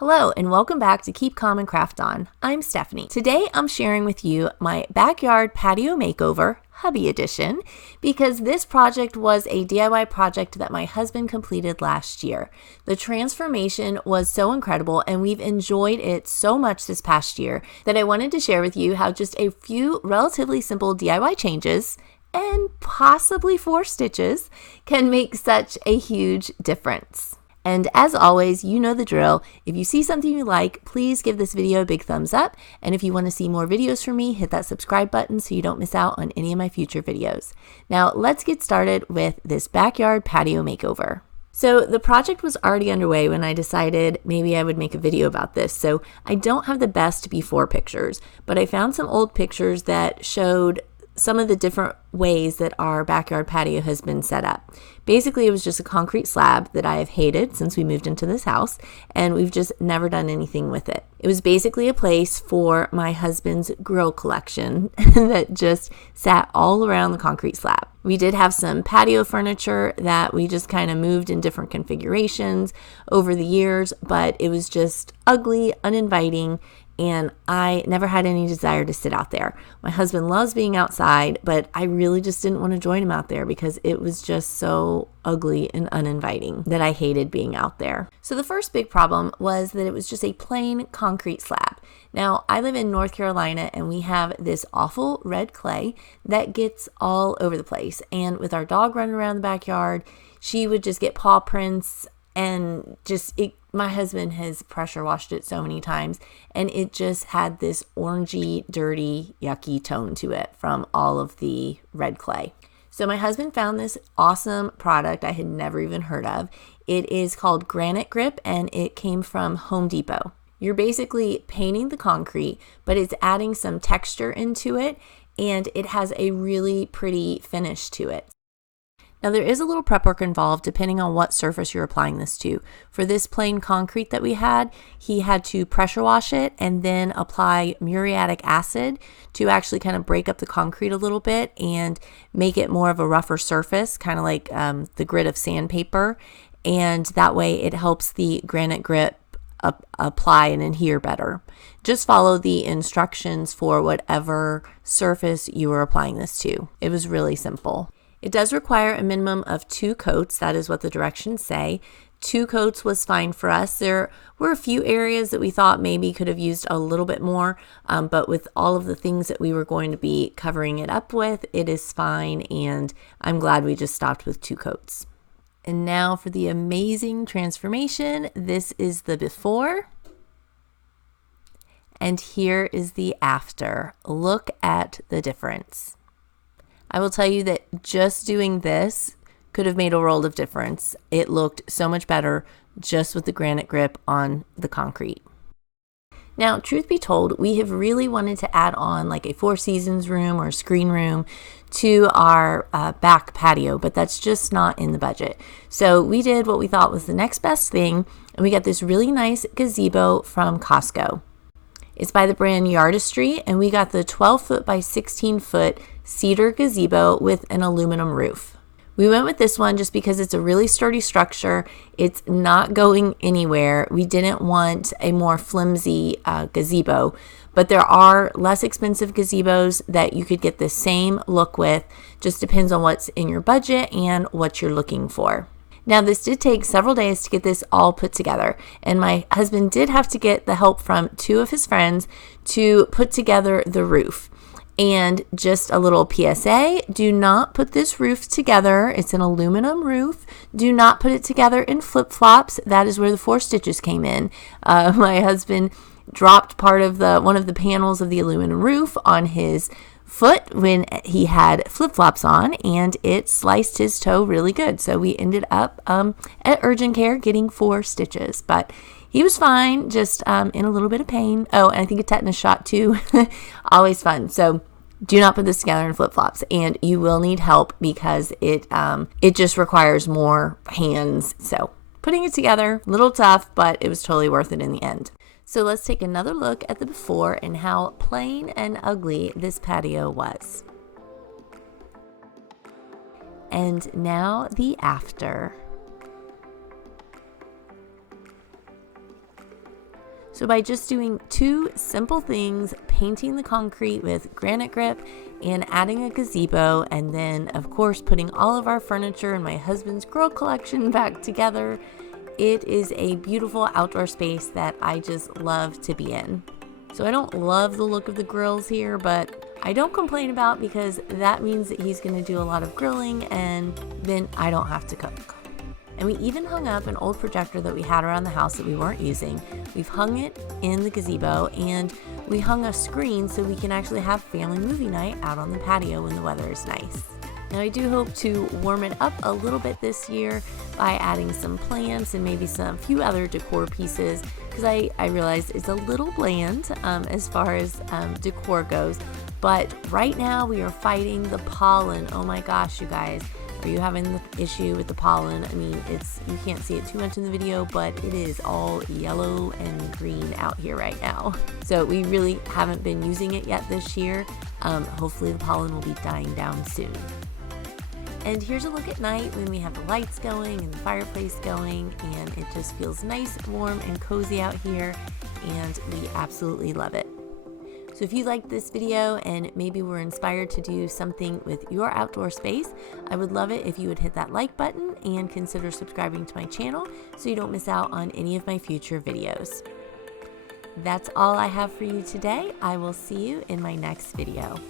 Hello and welcome back to Keep Calm and Craft On. I'm Stephanie. Today I'm sharing with you my backyard patio makeover, hubby edition, because this project was a DIY project that my husband completed last year. The transformation was so incredible and we've enjoyed it so much this past year that I wanted to share with you how just a few relatively simple DIY changes and possibly 4 stitches can make such a huge difference. And as always, you know the drill. If you see something you like, please give this video a big thumbs up. And if you want to see more videos from me, hit that subscribe button so you don't miss out on any of my future videos. Now let's get started with this backyard patio makeover. So the project was already underway when I decided maybe I would make a video about this. So I don't have the best before pictures, but I found some old pictures that showed some of the different ways that our backyard patio has been set up. Basically, it was just a concrete slab that I have hated since we moved into this house, and we've just never done anything with it. It was basically a place for my husband's grill collection that just sat all around the concrete slab. We did have some patio furniture that we just kind of moved in different configurations over the years, but it was just ugly, uninviting, and I never had any desire to sit out there. My husband loves being outside, but I really just didn't want to join him out there because it was just so ugly and uninviting that I hated being out there. So the first big problem was that it was just a plain concrete slab. Now, I live in North Carolina and we have this awful red clay that gets all over the place. And with our dog running around the backyard, she would just get paw prints and my husband has pressure washed it so many times and it just had this orangey, dirty, yucky tone to it from all of the red clay. So my husband found this awesome product I had never even heard of. It is called Granite Grip and it came from Home Depot. You're basically painting the concrete, but it's adding some texture into it and it has a really pretty finish to it. Now there is a little prep work involved depending on what surface you're applying this to. For this plain concrete that we had, he had to pressure wash it and then apply muriatic acid to actually kind of break up the concrete a little bit and make it more of a rougher surface, kind of like the grit of sandpaper. And that way it helps the Granite Grip apply and adhere better. Just follow the instructions for whatever surface you are applying this to. It was really simple. It does require a minimum of 2 coats. That is what the directions say. 2 coats was fine for us. There were a few areas that we thought maybe could have used a little bit more, but with all of the things that we were going to be covering it up with, it is fine, and I'm glad we just stopped with 2 coats. And now for the amazing transformation. This is the before, and here is the after. Look at the difference. I will tell you that just doing this could have made a world of difference. It looked so much better just with the Granite Grip on the concrete. Now, truth be told, we have really wanted to add on like a 4 Seasons room or screen room to our back patio, but that's just not in the budget. So we did what we thought was the next best thing, and we got this really nice gazebo from Costco. It's by the brand Yardistry, and we got the 12-foot by 16-foot cedar gazebo with an aluminum roof. We went with this one just because it's a really sturdy structure. It's not going anywhere. We didn't want a more flimsy gazebo, but there are less expensive gazebos that you could get the same look with. Just depends on what's in your budget and what you're looking for. Now, this did take several days to get this all put together, and my husband did have to get the help from 2 of his friends to put together the roof. And just a little PSA, do not put this roof together. It's an aluminum roof. Do not put it together in flip-flops. That is where the 4 stitches came in. My husband dropped part of one of the panels of the aluminum roof on his foot when he had flip-flops on, and it sliced his toe really good. So we ended up at urgent care getting 4 stitches, but he was fine, just in a little bit of pain. Oh, and I think a tetanus shot too. Always fun. So do not put this together in flip-flops, and you will need help because it just requires more hands. So putting it together, a little tough, but it was totally worth it in the end. So let's take another look at the before and how plain and ugly this patio was. And now the after. So by just doing two simple things, painting the concrete with Granite Grip and adding a gazebo, and then of course putting all of our furniture and my husband's grill collection back together, it is a beautiful outdoor space that I just love to be in. So I don't love the look of the grills here, but I don't complain about, because that means that he's going to do a lot of grilling and then I don't have to cook. And we even hung up an old projector that we had around the house that we weren't using. We've hung it in the gazebo, and we hung a screen so we can actually have family movie night out on the patio when the weather is nice. Now I do hope to warm it up a little bit this year by adding some plants and maybe some few other decor pieces, because I realized it's a little bland as far as decor goes. But right now we are fighting the pollen. Oh my gosh, you guys. Are you having the issue with the pollen? I mean, you can't see it too much in the video, but it is all yellow and green out here right now. So we really haven't been using it yet this year. Hopefully the pollen will be dying down soon. And here's a look at night when we have the lights going and the fireplace going, and it just feels nice, warm, and cozy out here, and we absolutely love it. So if you liked this video and maybe were inspired to do something with your outdoor space, I would love it if you would hit that like button and consider subscribing to my channel so you don't miss out on any of my future videos. That's all I have for you today. I will see you in my next video.